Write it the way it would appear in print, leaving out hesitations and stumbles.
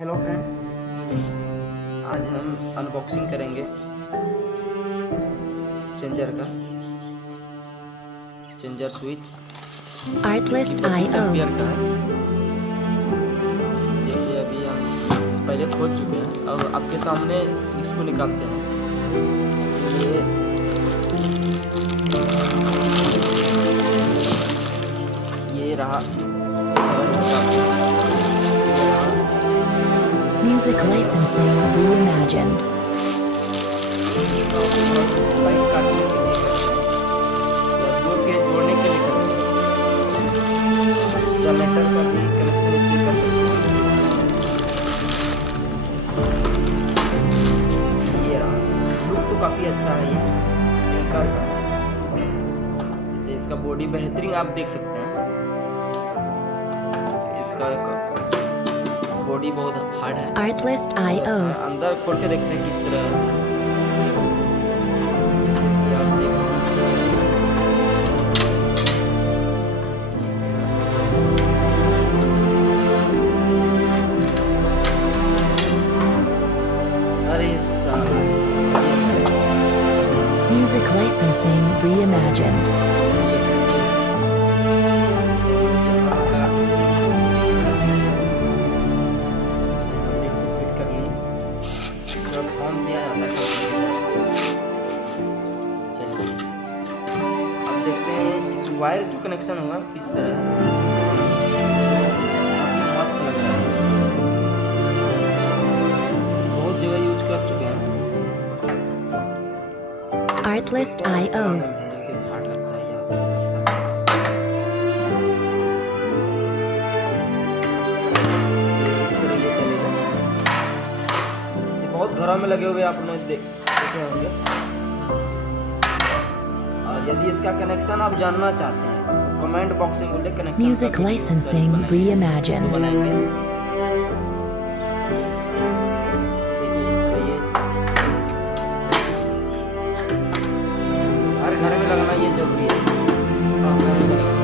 Hello friend, आज हम unboxing करेंगे चेंजर का changer switch Artlist 25 IO. Ampere का है। जैसे अभी हम पहले खोज चुके हैं और आपके सामने इसको निकालते हैं। ये रहा Music licensing reimagined. लाइन काटने के लिए करते हैं या दो के जोड़ने के लिए करते हैं। जनरेटर का भी कनेक्शन इससे कर सकते हैं। ये रहा, लुक तो काफ़ी अच्छा है। ये एंकर का है। जैसे इसका बॉडी बेहतरीन आप देख सकते हैं। इसका बॉडी बहुत हार्ड है। Artlist बहुत अच्छा है। IO. अंदर खोल के देखते हैं किस तरह है। जैसे कि आप देख सकते हैं। अरे साला, Music licensing reimagined. फॉर्म दिया जाता है। चलिए अब देखते हैं इस वायर जो कनेक्शन होगा किस तरह है। काफी मस्त लग रहा है। बहुत जगह यूज कर चुके हैं। Artlist IO. हार्ड लगता है यहाँ पे। इस तरह ये चलेगा। इससे बहुत घरों में लगे हुए आप लोग देखे होंगे। और यदि इसका कनेक्शन आप जानना चाहते हैं तो कमेंट बॉक्स में बोले कनेक्शन Music licensing reimagined. बनाएंगे। देखिए इस तरह ये हर घर में लगाना ये जरूरी है। और घर में लगाना